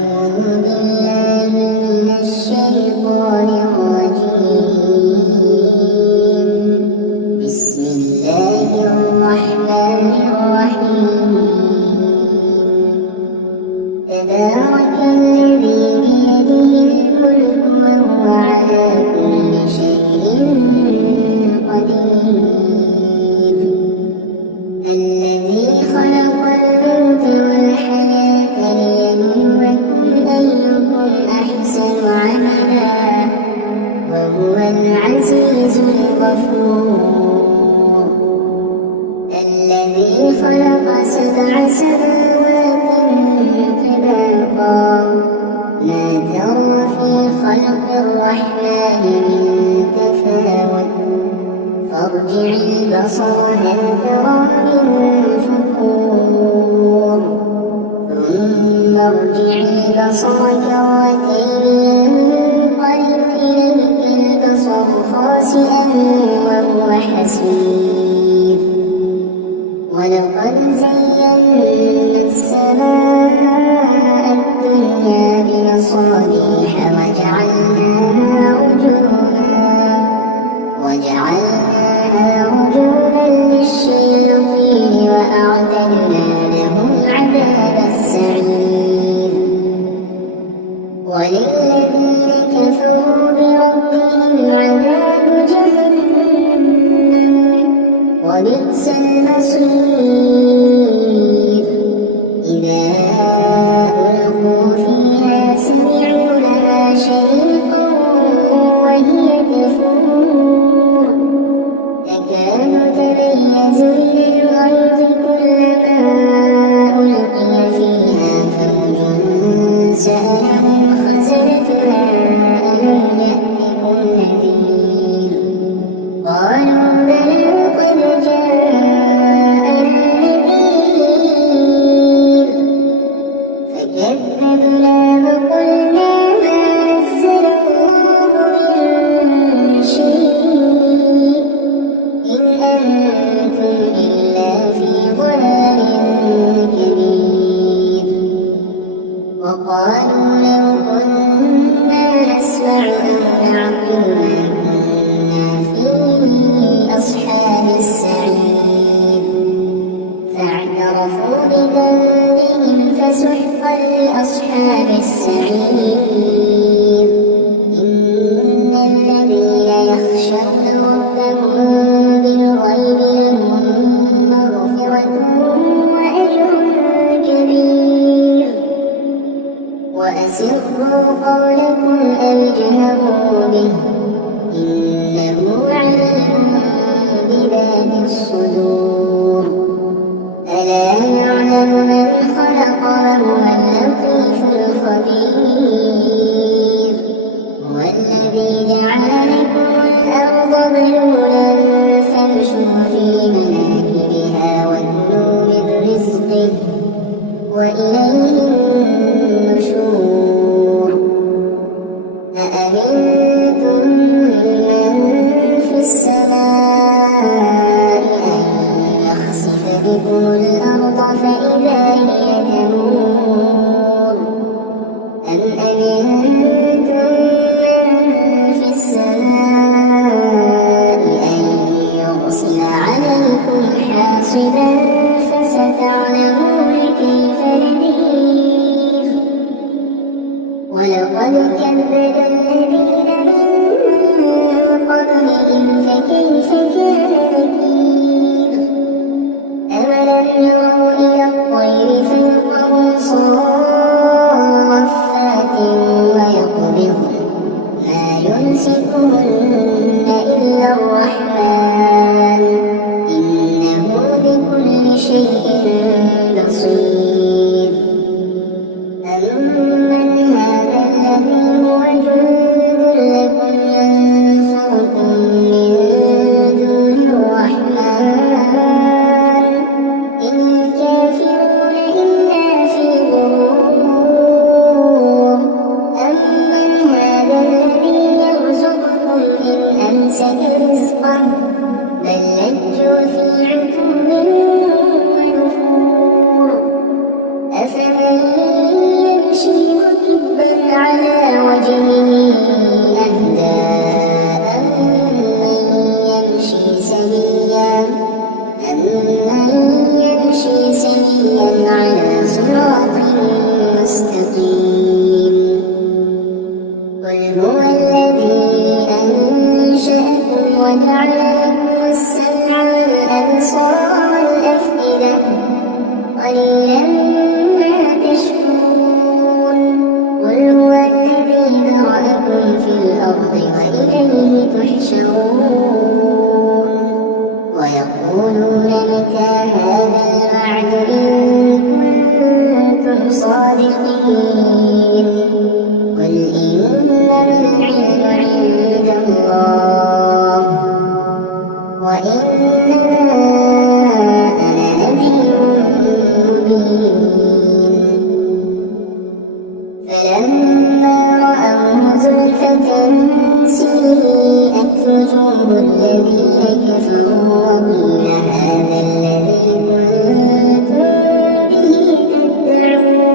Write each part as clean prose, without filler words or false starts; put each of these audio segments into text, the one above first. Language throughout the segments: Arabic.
أعوذ بالله من الشيطان الرجيم. بسم الله الرحمن الرحيم. تبارك الذي بيده الملك وهو على كل شيء قدير. الذي خلق الموت والحياة ليبلوكم أيكم أحسن عملا وهو العزيز الغفور. الذي خلق 7 سماوات طباقا ما ترى في خلق الرحمن من تفاوت فارجع البصر هل ترى من فطور ثم ارجع البصر كرتين ينقلب إليك البصر خاسئا وهو حسير. ولقد زينا السماء الدنيا بمصابيح وجعلناها رجوما للشياطين وأعتدنا لهم عذاب السعير. وللذين كفروا بربهم عذاب جهنم وبئس المصير. إذا ألقوا فيها سمعوا لها شهيقا وهي تفور تكاد تميز من الغيظ كلما ألقي فيها فوج سألهم خزنتها ألم يأتكم نذير قالوا بلى قد جاءنا نذير فكذبنا وقلنا ما نزل الله من شيء إن أنتم إلا في ضلال كبير. وقالوا لو كنا نسمع أو نعقل ما كنا في أصحاب السعير فاعترفوا بذنبهم فسحقا لأصحاب السعير. إن الذين يخشون ربهم بالغيب لهم مغفرة وأجر كبير. وأسروا قولكم أو اجهروا به إنه عليم بذات الصدور. ألا يعلم من خلق وهو اللطيف الخبير. هو الذي جعل لكم الأرض ذلولا فامشوا في مناكبها وكلوا من رزقه وإليه النشور. أأمنتم من في السماء أن يخسف بكم الأرض فإذا هي تمور أم أمنتم من في السماء أن يرسل عليكم حاصبا فستعلمون كيف نذير. ولقد كذب الذين من قبلهم فكيف كان نكير. أولم يروا إلى الطير فوقهم صافات ويقبضن ما يمسكهن إلا الرحمن إنه بكل شيء بصير. أمن هذا الذي هو جند لكم ينصركم من دون الرحمن إن الكافرون إلا في غرور. أمن هذا الذي يرزقكم إن أمسك رزقه بل لجوا في عتو ونفور. أفمن يمشي فلما رأوه زلفة سيئت وجوه الذين كفروا وقيل هذا الذي كنتم به تدعون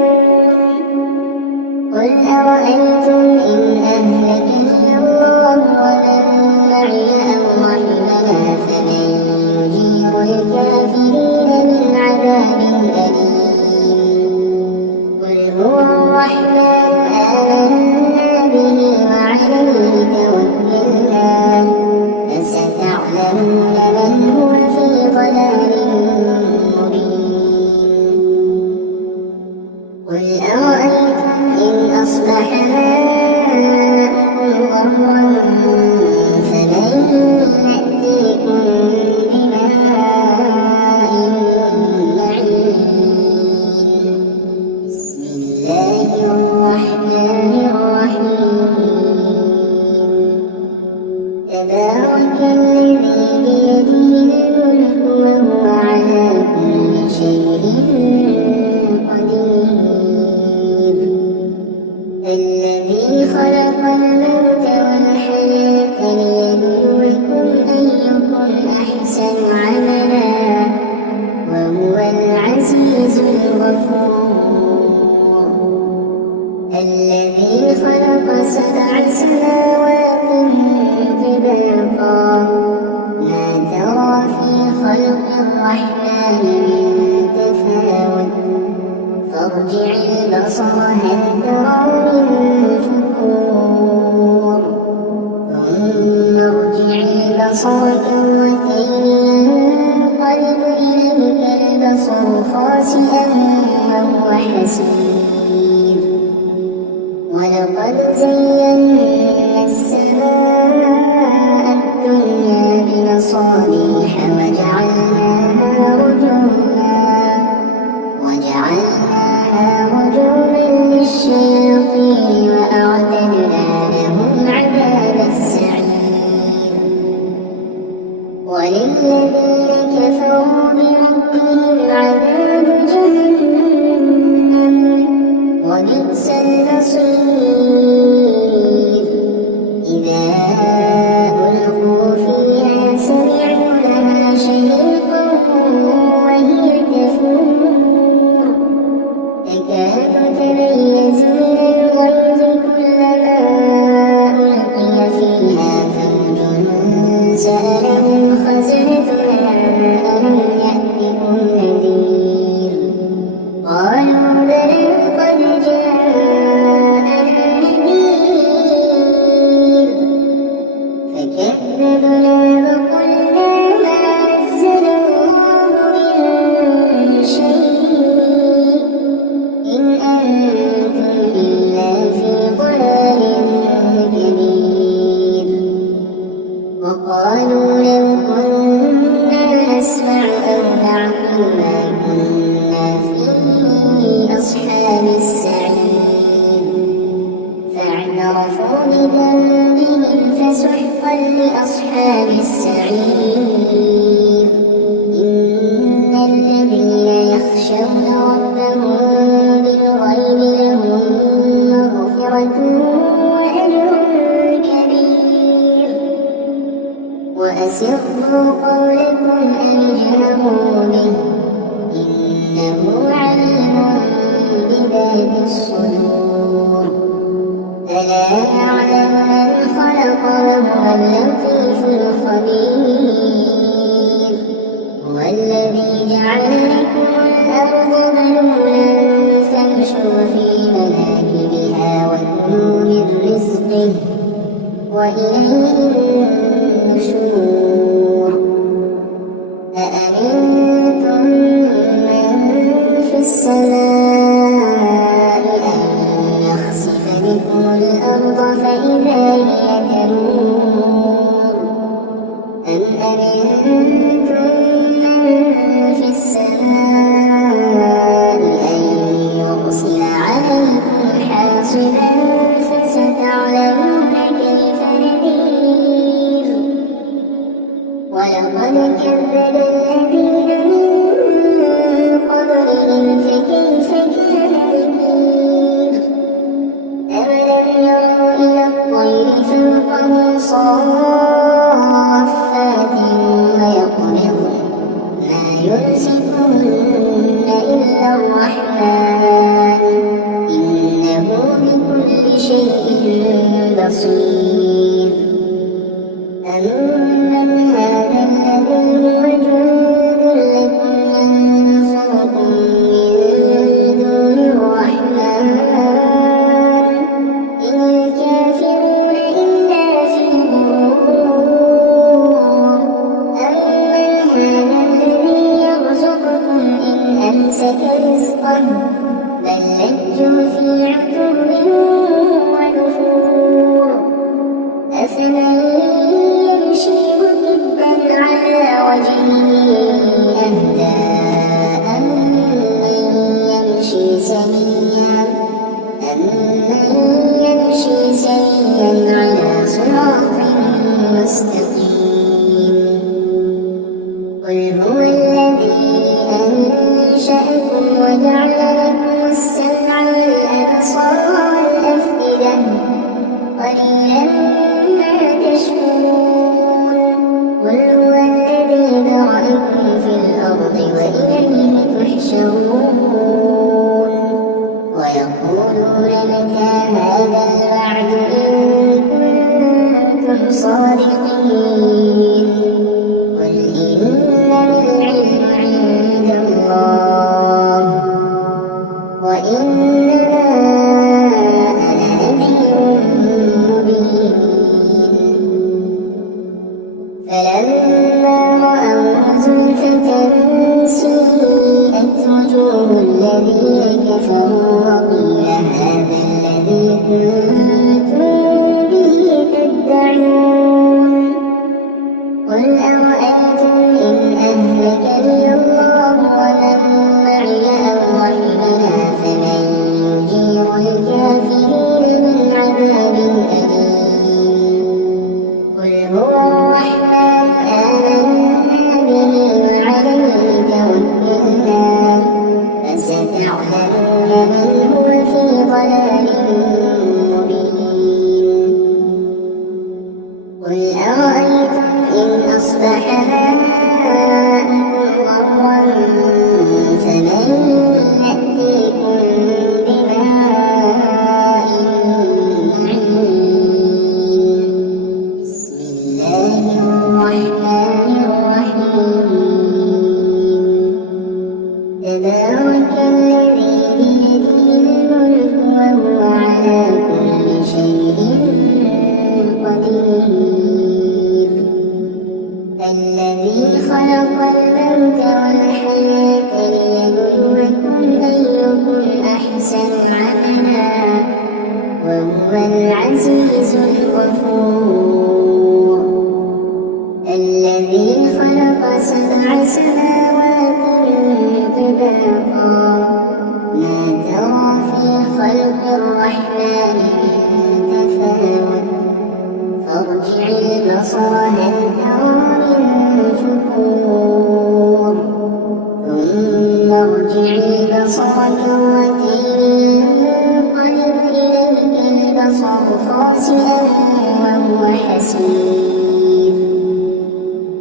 قل أرأيتم إن أهلكني الله ومن معي أو رحمنا فمن يجير الكافرين من عذاب أليم قل هو الرحمن آمنا به وعليه توكلنا فستعلمون من هو في ضلال مبين قل أرأيتم إن أصبح ماؤكم غورا فمن يأتيكم بماء معين بسم الله الرحمن الرحيم تبارك الذي بيده الملك وهو على كل شيء قدير الذي خلق الموت والحياة ليبلوكم أيكم أحسن عملا وهو العزيز الغفور الذي خلق 7 سماوات طباقا ما ترى في خلق الرحمن من تفاوت فارجع البصر هل ترى من فطور ثم ارجع البصر كرتين ينقلب إليك البصر خاسئا وهو حسير ولقد زينا السماء الدنيا بمصابيح وجعلناها رجوما للشياطين وأعتدنا لهم عذاب السعير وللذين كفروا بربهم عذاب جهنم وبئس المصير إذا ألقوا فيها سمعوا لها شهيقا وهي تفور تكاد تميز من الغيظ كلما ألقي فيها فوج سألهم خزنتها ألم يأتكم نذير قالوا بلى قد جاءنا نذير فكذبنا وقلنا ما نزل الله من شيء إن أنتم إلا في ضلال كبير وقالوا لو كنا نسمع أو نعقل ما كنا في أصحاب السعير فاعترفوا بذنبهم فسحقا لأصحاب السعير إن الذين يخشون ربهم بالغيب لهم مغفرة وأجر كبير وأسروا قولكم أو اجهروا به إنه عليم بذات الصدور ألا يعلم من خلق وهو اللطيف الخبير هو الذي جعل لكم الأرض ذلولا فامشوا في مناكبها وكلوا من رزقه وإليه النشور أأمنتم من في السماء أن يخسف بكم الأرض فإذا هي تمور أم أمنتم من في السماء أن يرسل عليكم حاصبا فستعلمون كيف نذير ولقد كذب الذين من قبلهم فكيف كان نكير عتب ونفور أفمن يمشي مكبا على وجهه أهدى أمن يمشي سويا على صراط مستقيم قل هو الذي أنشأكم وجعل لكم السمع والأبصار والأفئدة قليلا ما تشكرون قل هو الذي ذرأكم في الأرض وإليه تحشرون ويقولون متى هذا الوعد إن كنتم صادقين قل إنما العلم عند الله وإنما أنا نذير مبين فلما رأوا زلفة سيئت وجوه الذين كفروا وقيل هذا الذي كنتم به تدعون قل أرأيتم إن أهلكني الله ومن معي أو رحمنا فمن يجير الكافرين من عذاب أليم قل هو الرحمن آمنا به وعليه توكلنا فستعلمون من هو في ضلال مبين قل أرأيتم إن أصبح ماؤكم غورا فمن يأتيكم بماء معين بسم الله الرحمن الرحيم تبارك الذي بيده الملك وهو على كل شيء قدير الذي خلق الموت والحياة ليبلوكم أيكم أحسن عملا وهو العزيز الغفور الذي خلق 7 سماوات طباقا ما ترى في خلق الرحمن من تفاوت فارجع البصر هل ترى من فطور ثم ارجع البصر كرتين ينقلب إليك البصر خاسئا وهو حسير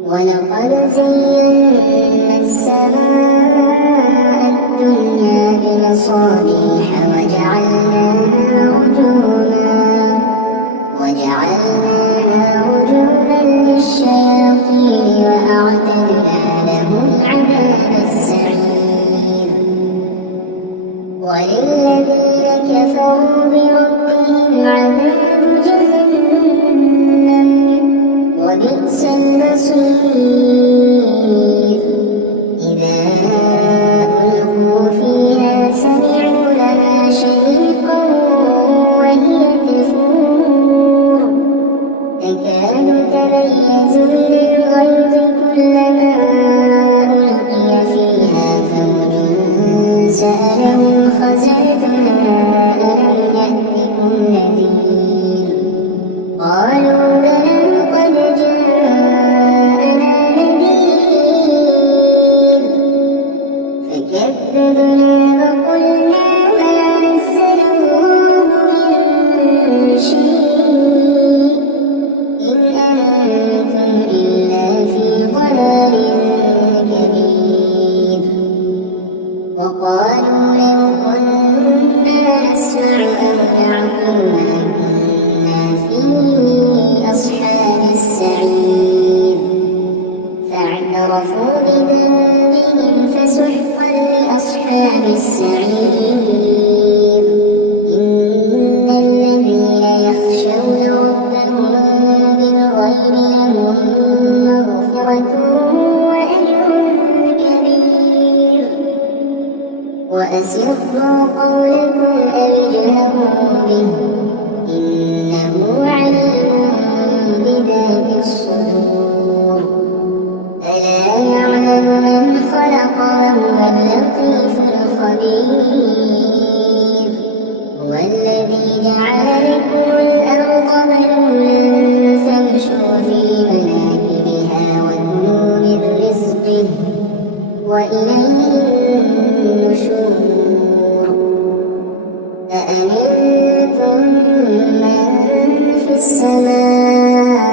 ولقد زينا السماء الدنيا بمصابيح وجعلناها رجوما للشياطين وأعتدنا لهم عذاب السعير وللذين كفروا بربهم عذاب جهنم وبئس المصير إذا ألقوا فيها سمعوا لها شهيقا وهي تفور تكاد تميز من الغيظ كلما ألقي فيها فوج سألهم خزنتها ألم يأتكم نذير قالوا بلى قد جاءنا نذير فكذبنا وقلنا ما نزل الله من شيء إن أنتم إلا في ضلال كبير وقالوا لو كنا نسمع أو نعقل ما كنا في أصحاب السعير فاعترفوا بذنبهم فسحقا لأصحاب السعير إن الذين يخشون الذي جعل لكم الأرض ذلولا فامشوا في مناكبها وكلوا من رزقه وإليه النشور أأمنتم من في السماء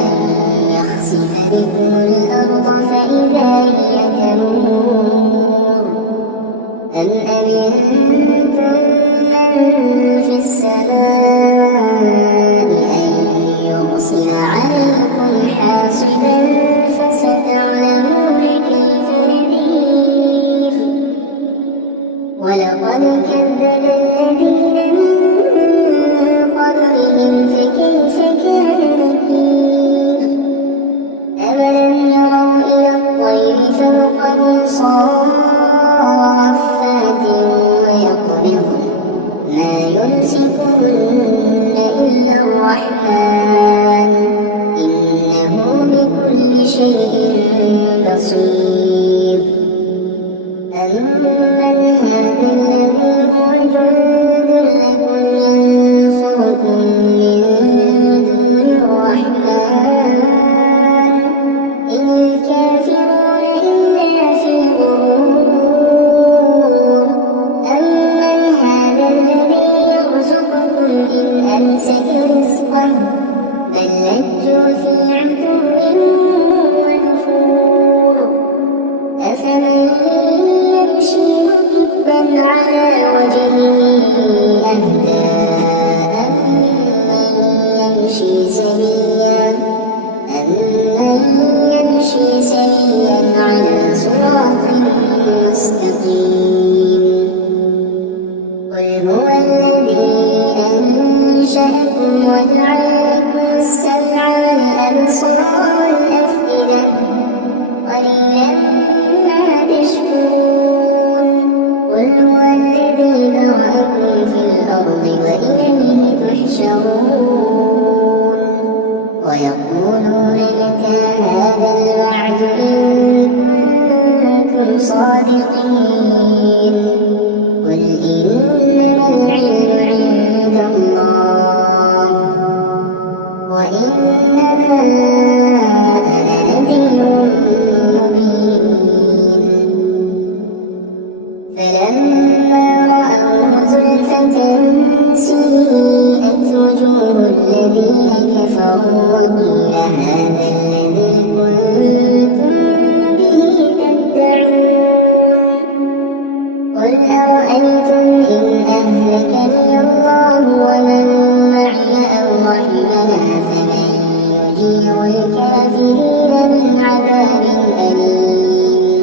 أن يخسف بكم الأرض فإذا هي تمور أم أمنتم من في السماء أن يرسل عليكم حاصبا فستعلمون كيف نذير ولقد كذب الذين من قبلهم فكيف كان نكير أولم يروا إلى الطير فوقهم صافات ويقبضن ما يمسكهن إلا الرحمن إنه بكل شيء بصير أمن هذا الذي هو جند لكم ينصركم من دون الرحمن إن الكافرون إلا في غرور أمن هذا الذي يرزقكم إن أمسك رزقه بل لجوا في عتو ونفور أفمن يمشي مكبا على وجهه أهدى أمن يمشي سويا على صراط مستقيم قل هو الذي أنشأكم وجعل لكم السمع والأبصار والأفئدة قليلا ما تشكرون قل هو الذي ذرأكم في الأرض وإليه تحشرون ويقولون متى هذا الوعد إن كنتم صادقين قل إنما العلم عند الله وإنما أنا نذير مبين فلما رأوه زلفة سيئت وجوه الذين كفروا وقيل هذا الذي كنتم به تدعون قل أرأيتم إن أهلكني الله ومن معي أو رحمنا فمن يجير الكافرين من عذاب أليم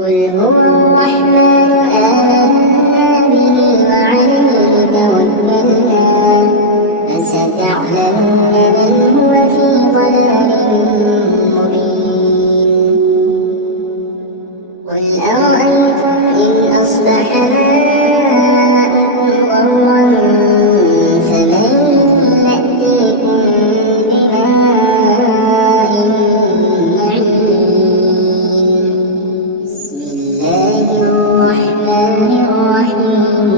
قل هو الرحمن آمنا به وعليه توكلنا فستعلمون من هو في ضلال مبين قل أرأيتم إن أصبح ماؤكم غورا فمن يأتيكم بماء معين بسم الله الرحمن الرحيم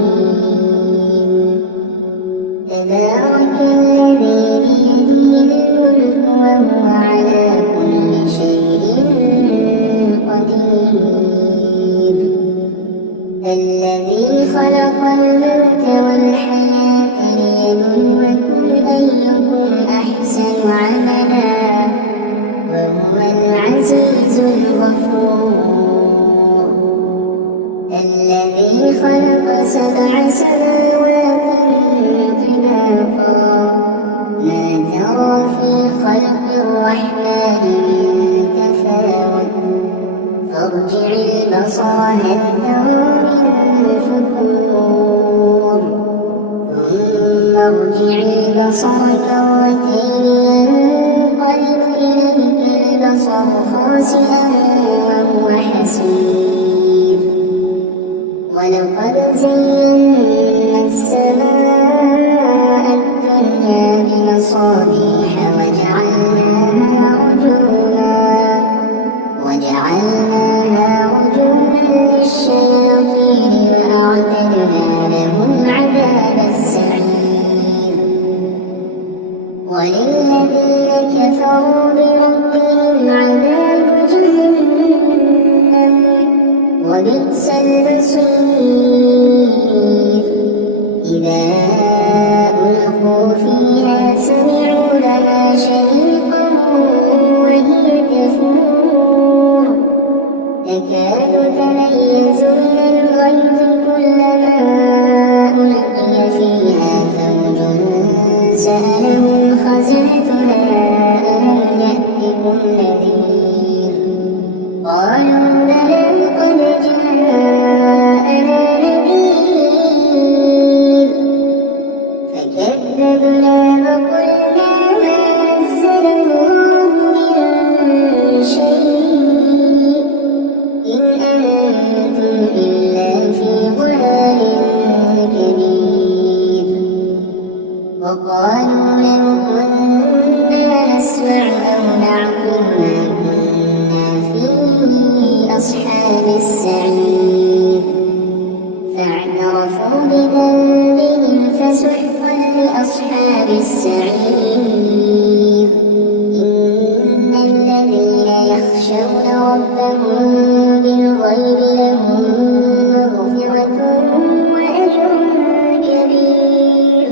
تبارك الذي بيده الملك وهو على كل شيء قدير الذي خلق الموت والحياة ليبلوكم أيكم أحسن عملا وهو العزيز الغفور الذي خلق 7 سماوات طباقا ما ترى في خلق الرحمن من تفاوت فارجع البصر هل ترى من فطور ثم ارجع البصر كرتين ينقلب إليك البصر خاسئا وهو حسير ولقد زينا السماء الدنيا بمصابيح وجعلناها رجوما للشياطين وأعتدنا لهم عذاب وللذين كفروا بربهم عذاب جهنم وبئس المصير. إذا ألقوا فيها سمعوا لها شهيقا وهي تفور تكاد تميز من الغيظ كلما ألقي فيها فوج سألهم خزنتها ألم يأتكم نذير قالوا بلى قد جاءنا نذير فكذبنا وقلنا ما نزل الله من شيء إن أنتم إلا في ضلال كبير. وقالوا لو كنا نسمع أو نعقل ما كنا في أصحاب السعير فاعترفوا بذنبهم فسحقا لأصحاب السعير. إن الذين يخشون ربهم بالغيب لهم مغفرة وأجر كبير.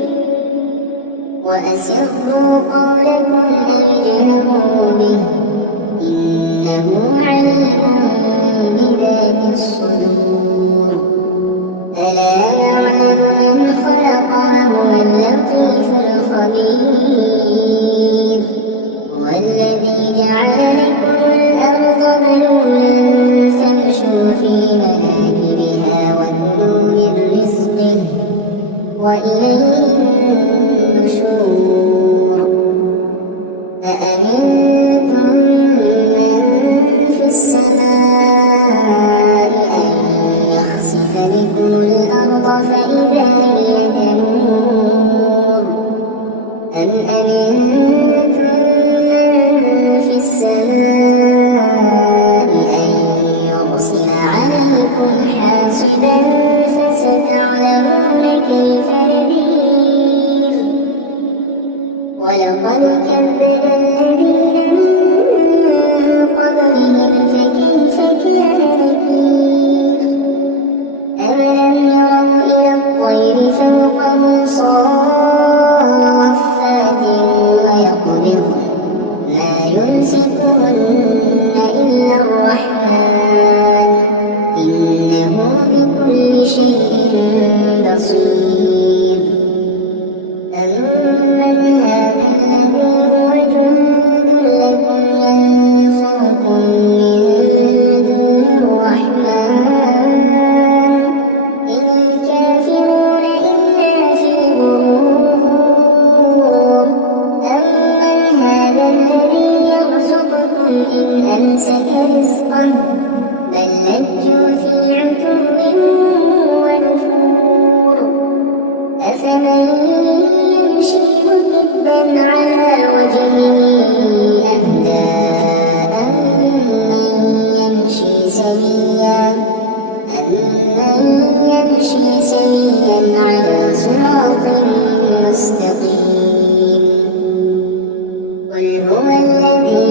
وأسروا قولكم أو جهروا به إنه عليم بذات الصدور. ألا يعلم من خلق وهو اللطيف الخبير. هو الذي جعل لكم الأرض ذلولا فامشوا في مناكبها وكلوا من رزقه وإليه النشور. أأمنتم من في السماء أن يخسف بكم الأرض فإذا هي تمور أم أمنتم من في السماء أن يرسل عليكم حاصبا فستعلمون كيف نذير. ولقد كذب الذين من قبلهم فكيف كان نكير. أولم يروا إلى الطير فوقهم صافات ويقبضن ما يمسكهن إلا الرحمن إنه بكل شيء بصير. أمن هذا الذي هو جند لكم ينصركم من دون الرحمن إن الكافرون إلا في غرور. أمن هذا الذي يرزقكم إن أمسك رزقه بل لجوا في عتو ونفور. أفمن يمشي مكبا على وجهه أهدى أمن يمشي سويا على صراط مستقيم. قل هو الذي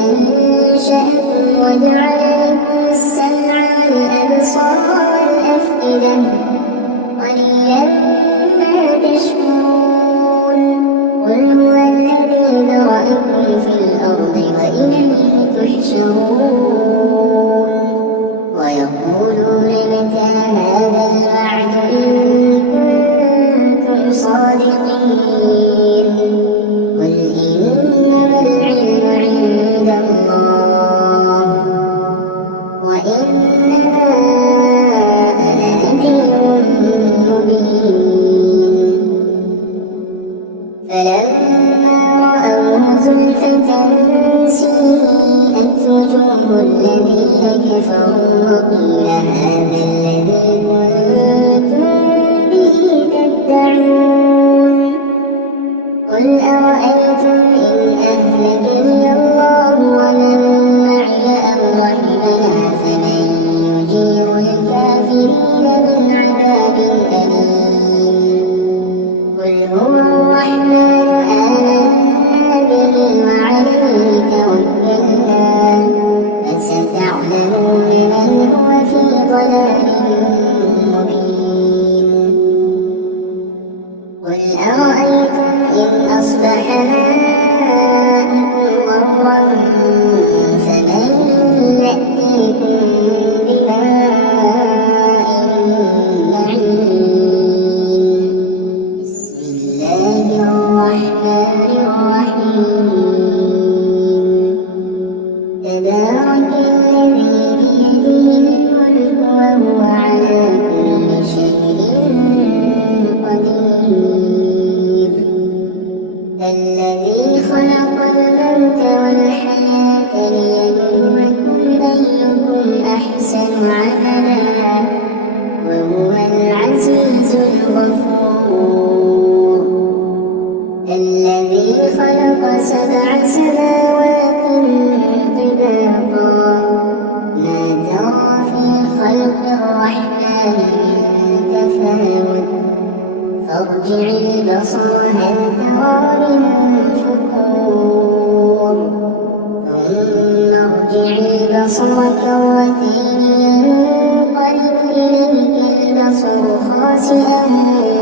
أنشأكم وجعل لكم السمع والأبصار والأفئدة قليلا ما تشكرون. قل هو الذي ذرأكم في الأرض وإليه تحشرون. ويقولون متى هذا الوعد إن كنتم صادقين. قل إنما العلم عند الله وإنما أنا نذير مبين. فلما رأوه زلفة سيئت وجوه الذين كفروا وقيل هذا الذي كنتم به تدعون. قل أرأيتم إن أهلكني الله ومن معي أو رحمنا فمن يجير الكافرين من عذاب أليم. قل هو الرحمن آمنت ارجع البصر هل ترى من فطور ثم ارجع البصر كرتين ينقلب إليك البصر خاسئا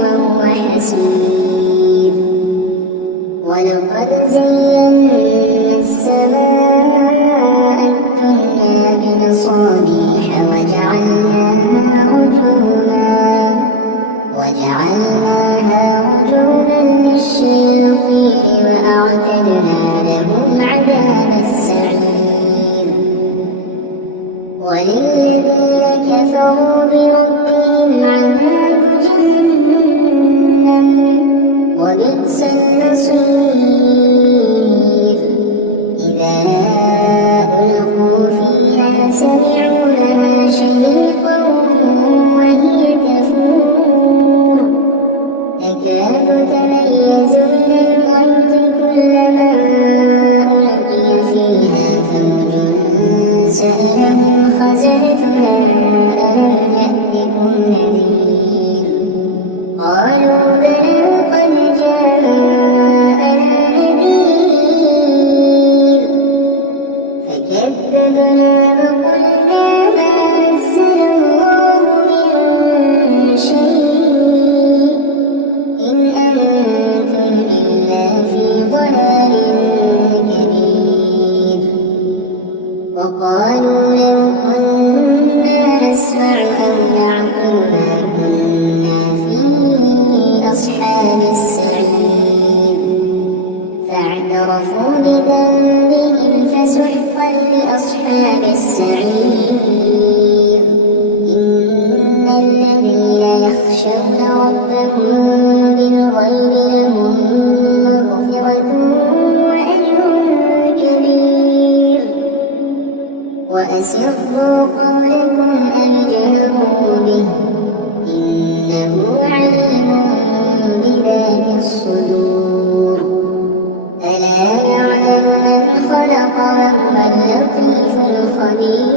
وهو حسير ولقد زينا السماء الدنيا بمصابيح وجعلناها رجوما للشياطين وأعتدنا لهم عذاب السعير وللذين كفروا بربهم عذاب جهنم وبئس المصير إذا ألقوا فيها سمعوا لها شهيقا وهي تفور تكاد تميز من الغيظ كلما ألقي فيها فوج سألهم خزنتها ألم يأتكم نذير قالوا بلى قد جاءنا نذير فكذبنا وقلنا ما نزل الله من شيء إن أنتم إلا في ضلال كبير وقالوا لو كنا نسمع أو نعقل ما كنا في أصحاب السعير فاعترفوا بذنبهم فسحقا لأصحاب السعير إن الذين يخشون ربهم بالغيب لهم مغفرة وأجر كبير وأسروا قولكم أو جهروا به إنه عليم بذات الصدور ألا يعلم من خلق وهو اللطيف الخبير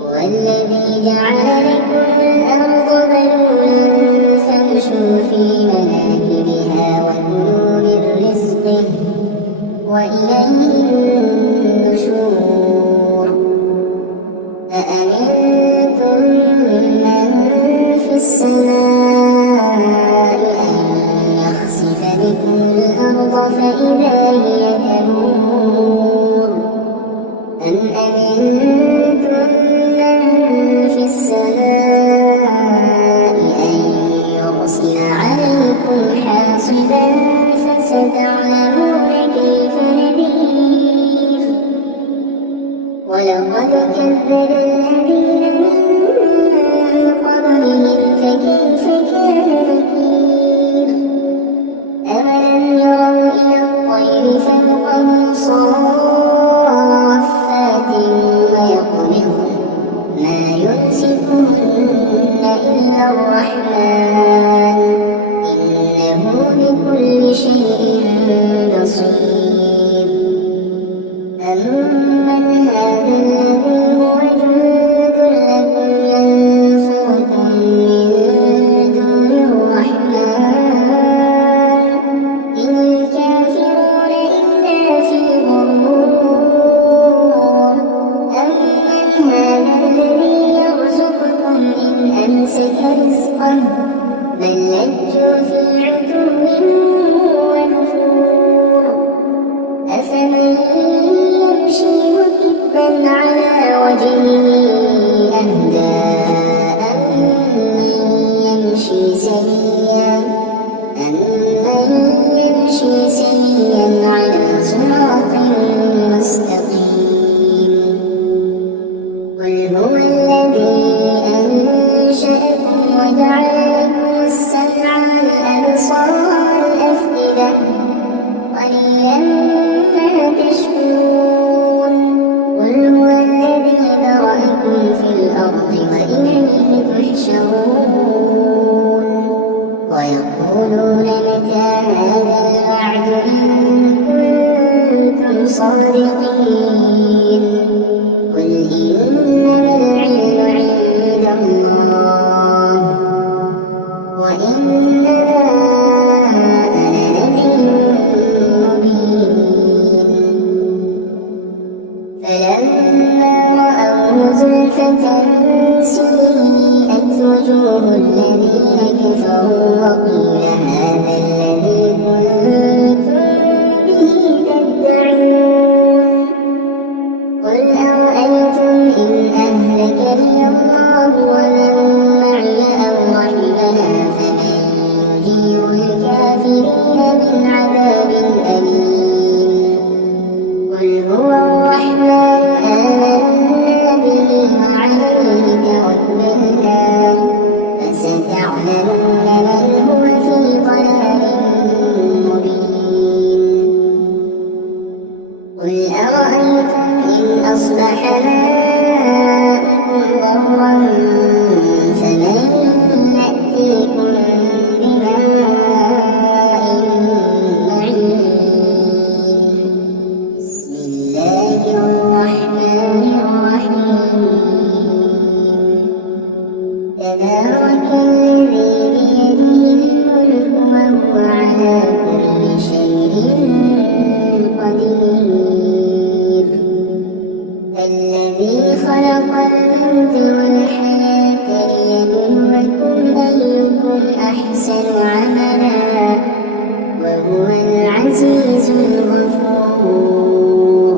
هو الذي جعل لكم الأرض ذلولا فامشوا في مناكبها وكلوا من رزقه وإليه النشور أأمنتم من في السماء أن يخسف بكم الأرض فإذا هي تمور أم أمنتم من في السماء أن يرسل عليكم حاصبا فستعلمون كيف نذير ولقد كذب الذين من قبلهم فكيف كان نكير أولم يروا إلى الطير فوقهم صافات ويقبضن ما يمسكهن إلا الرحمن إنه بكل شيء بصير أمن هذا الذي هو جند لكم ينصركم من دون الرحمن إن الكافرون إلا في غرور أمن هذا الذي يرزقكم إن أمسك رزقه بل لجوا في عتو ونفور أفمن يمشي مكبا على وجهه أهدى أمن يمشي سويا على صراط مستقيم قل هو الذي أنشأكم وجعل لكم السمع والأبصار والأفئدة قليلا ما تشكرون قل هو الذي ذرأكم في الأرض وإليه تحشرون ويقولون متى هذا الوعد إن كنتم صادقين قل إنما العلم عند الله وإن كفروا وقيل هذا الذي كنتم به تدعون قل أرأيتم إن أهلكني الله ومن معي أو رحمنا فمن يجير الكافرين من عذاب أليم قل هو الرحمن آمنا به وعليه توكلنا فستعلمون من هو في ضلال مبين قل أرأيتم إن أصبح ماؤكم غورا فمن يأتيكم بماء معين بسم الله الرحمن الرحيم تبارك الذي بيده الملك وهو على كل شيء قدير الذي خلق الموت والحياة ليبلوكم أيكم أحسن عملا وهو العزيز الغفور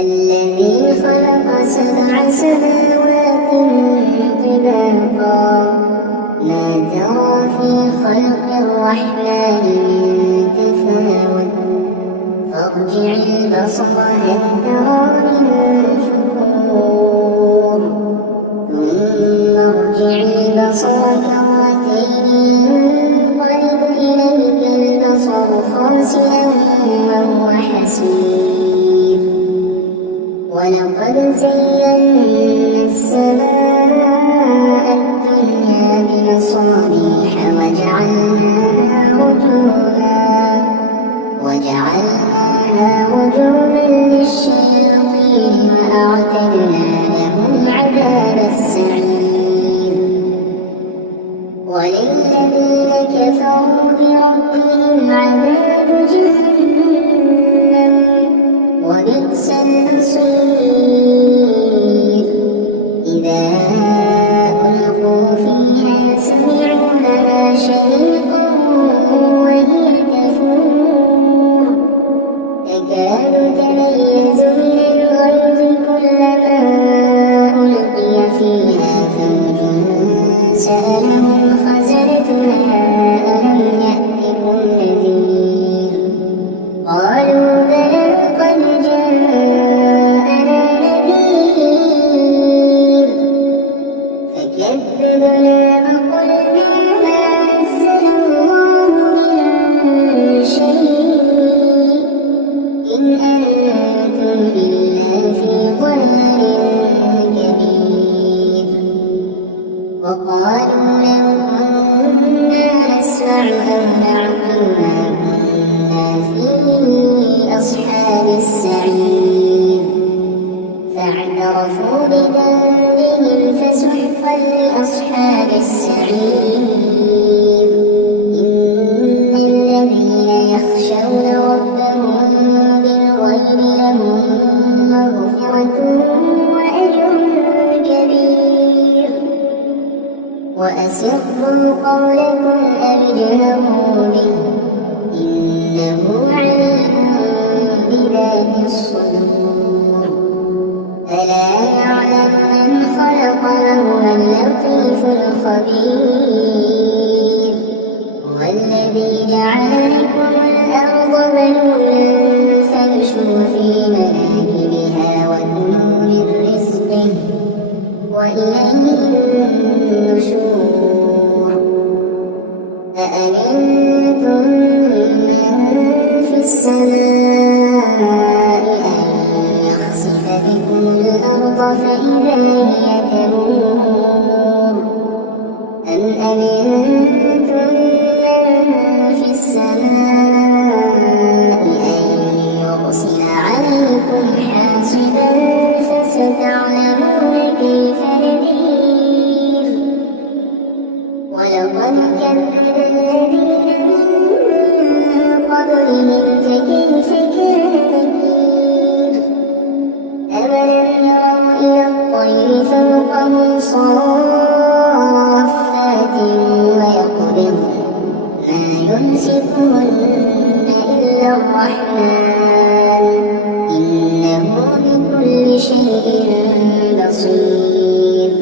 الذي خلق 7 سماوات طباقا ما ترى في خلق الرحمن من تفاوت فارجع البصر هل ترى من فطور ثم ارجع البصر كرتين ينقلب إليك البصر خاسئا وهو حسير ولقد زينا السماء الدنيا بمصابيح وجعلناها رجوما للشياطين وأعتدنا لهم عذاب السعير وللذين كفروا بربهم عذاب جهنم وبئس المصير إذا ألقوا فيها سمعوا لها شهيقا وهي تفور تكاد تميز من الغيظ كلما ألقي فيها فوج سألهم خزنتها ألم يأتكم نذير قالوا بلى قد جاءنا نذير فكذبنا وقلنا ما نزل الله من شيء إن أنتم إلا في ضلال كبير وقالوا لو كنا نسمع أو نعقل ما كنا في أصحاب السعير فاعترفوا بذنبهم فسحقا لأصحاب السعير إن الذين يخشون ربهم بالغيب لهم مغفرة وأجر كبير وأسروا قولكم أو اجهروا به إنه عليم بذات الصدور ألا يعلم من خلق وهو اللطيف الخبير هو الذي جعل لكم الأرض ذلولا فامشوا في مناكبها وكلوا من رزقه وإليه النشور أأمنتم من في السماء أن يخسف بكم الأرض فإذا هي تمور أم أمنتم من في السماء أن يرسل عليكم حاصبا فستعلمون كيف نذير ولقد كذب الذين من قبلهم فكيف كان نكير أولم يروا إلى الطير فوقهم صافات يمسكهن إلا الرحمن إنه بكل شيء بصير.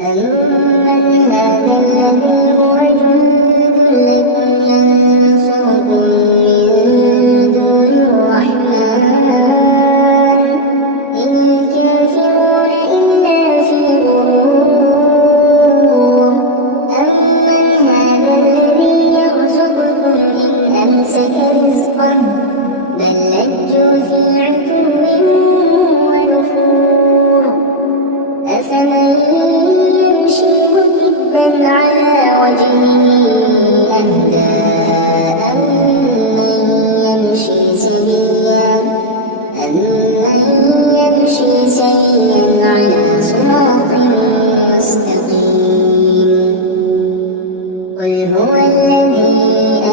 أمن هذا الذي هو جند لكم ينصركم من دون الرحمن إن الكافرون إلا في غرور. أمن هذا الذي يرزقكم إن أمسك رزقه بل لجوا في عتو ونفور. أفمن يمشي مكبا على وجهه أهدى أمن يمشي سويا على صراط مستقيم. قل هو الذي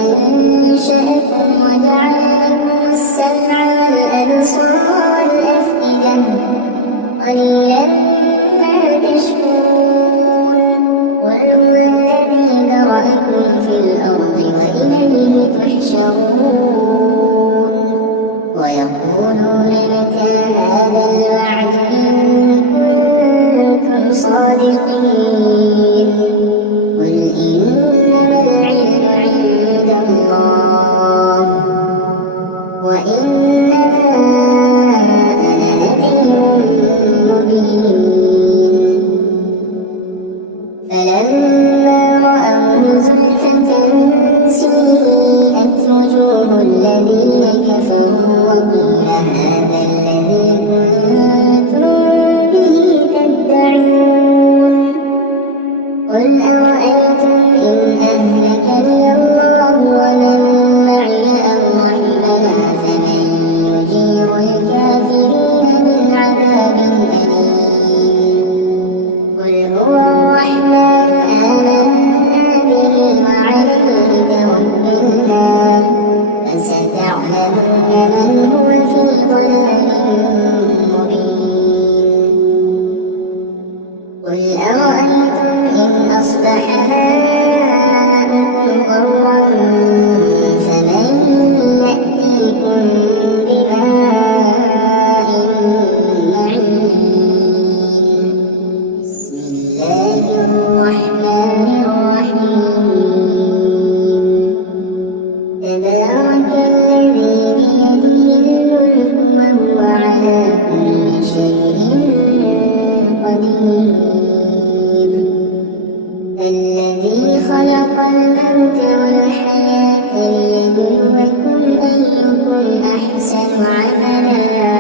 أنشأكم وجعل لكم السمع والأبصار والأفئدة قليلا ما تشكرون. وهو الذي ذرأكم في الأرض وإليه تحشرون. ويقولون متى هذا الوعد إن كنتم صادقين. قل إنما العلم عند الله وإنما أنا نذير مبين. فلما رأوه زلفة سيئت وجوه الذين كفروا وقيل هذا الذي كنتم به تدعون. قل أرأيتم إن أهلكني الله ومن معي أو رحمنا فمن يجير الكافرين من عذاب أليم. قل هو الرحمن آمنا به وعليه توكلنا فستعلمون من هو في ضلال مبين. قل أرأيتم إن أصبح ماؤكم غورا فمن يأتيكم بماء معين. بسم الله الرحمن الرحيم. تبارك الذي بيده الملك وهو على كل شيء قدير. الذي خلق الموت والحياة ليبلوكم أيكم أحسن عملا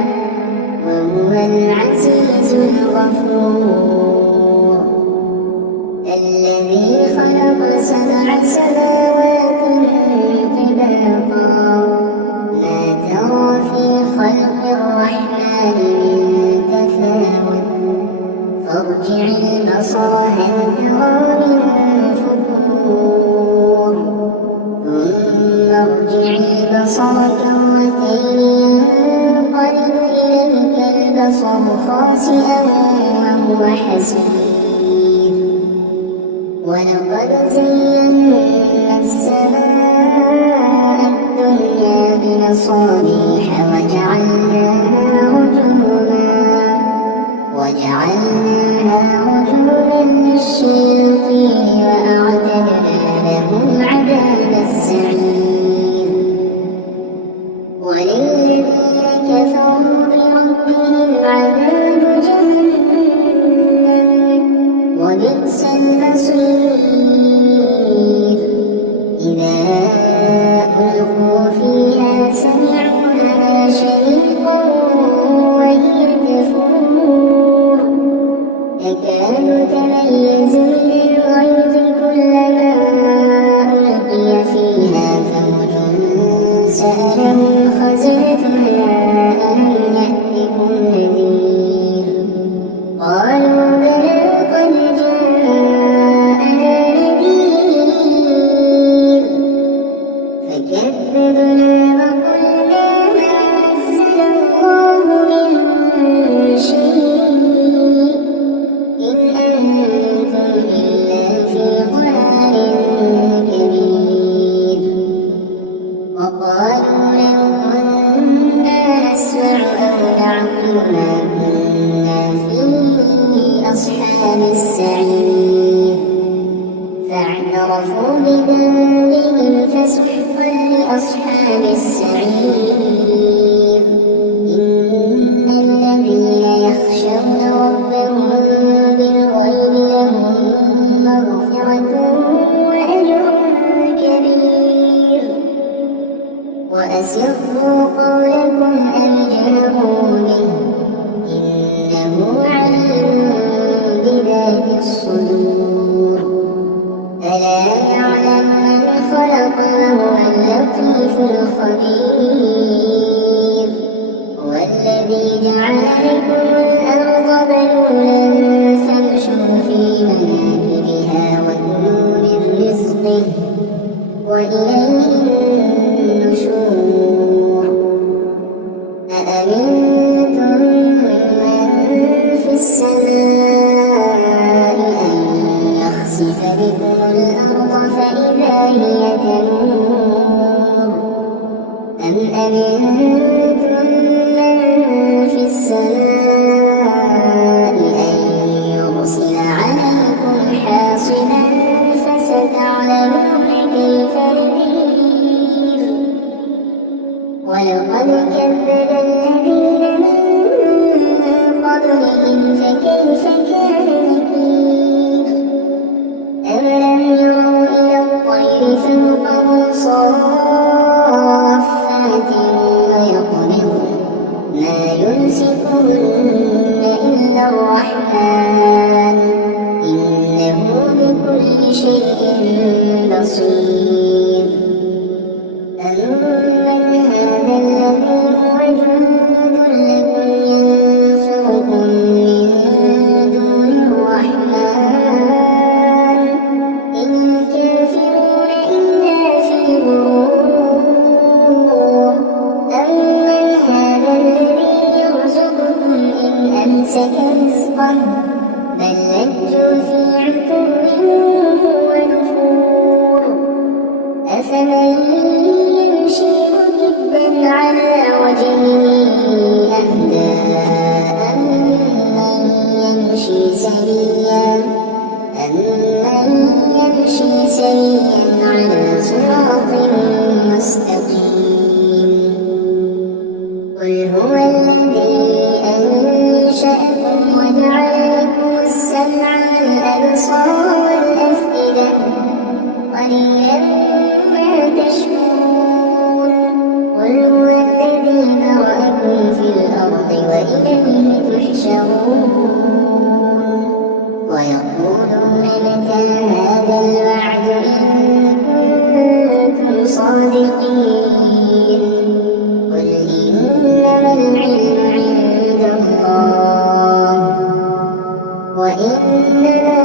وهو العزيز الغفور. الذي خلق 7 سماوات طباقا ما ترى في خلق الرحمن من تفاوت فارجع البصر هل ترى من فطور ثم ارجع البصر كرتين ينقلب إليك البصر خاسئا وهو حسير. ولقد زينا السماء الدنيا بمصابيح وجعلناها رجوما للشياطين وأعتدنا لهم عذاب السعير. وللذين كفروا بربهم عذاب جهنم وبئس المصير. إذا ألقوا فيها سمعوا لها شهيقا وهي تفور تكاد تميز من الغيظ كلما فاعترفوا بذنبهم فسحقا لأصحاب السعير. إن الذين يخشون ربهم بالغيب لهم مغفرة وأجر كبير. وأسروا قولكم أو جهروا به إنه عليم بذات الصدور. ألا يعلم من خلق وهو اللطيف الخبير. هو الذي جعل لكم الأرض ذلولا فامشوا في مناكبها وكلوا من رزقه وإليه النشور. أأمنتم من في السماء أن يخسف بكم الأرض فإذا هي تمور. أم أمنتم من في السماء أن يرسل عليكم حاصبا فستعلمون كيف نذير. ولقد كذب الذين من قبلهم فكيف كان نكير. أم لم يروا إلى الطير فوقهم صافات ويقبضن ما يمسكهن إلا الرحمن إنه بكل شيء بصير. أمن هذا الذي هو جند لكم ينصركم من دون الرحمن إن الكافرون إلا في غرور. أمن هذا الذي يرزقكم إن أمسك رزقه بل لجوا في عتو ونفور. أفمن يمشي مكبا على وجهه أهدى أمن يمشي سويا على صراط مستقيم. قل هو الذي أنشأكم وجعل لكم السمع والأبصار والأفئدة قليلا ما تشكرون. قل هو الذي ذرأكم في الأرض وإليه تحشرون. ويقولون متى هذا الوعد إن كنتم صادقين. قل إنما العلم عند الله وإنما